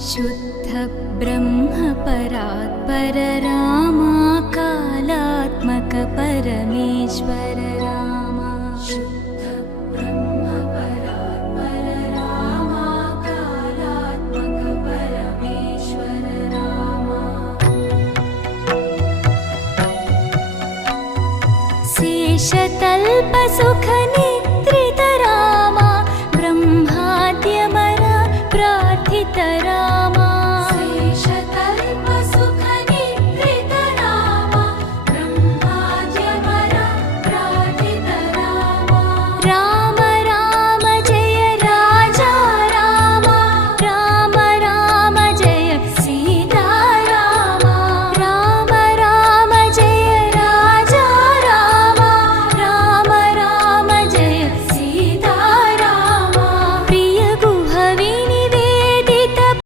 शुद्ध ब्रह्म परात्पर रामा कालात्मक परमेश्वर रामा शुद्ध ब्रह्म परात्पर रामा कालात्मक परमेश्वर रामा शेषतल्प सुख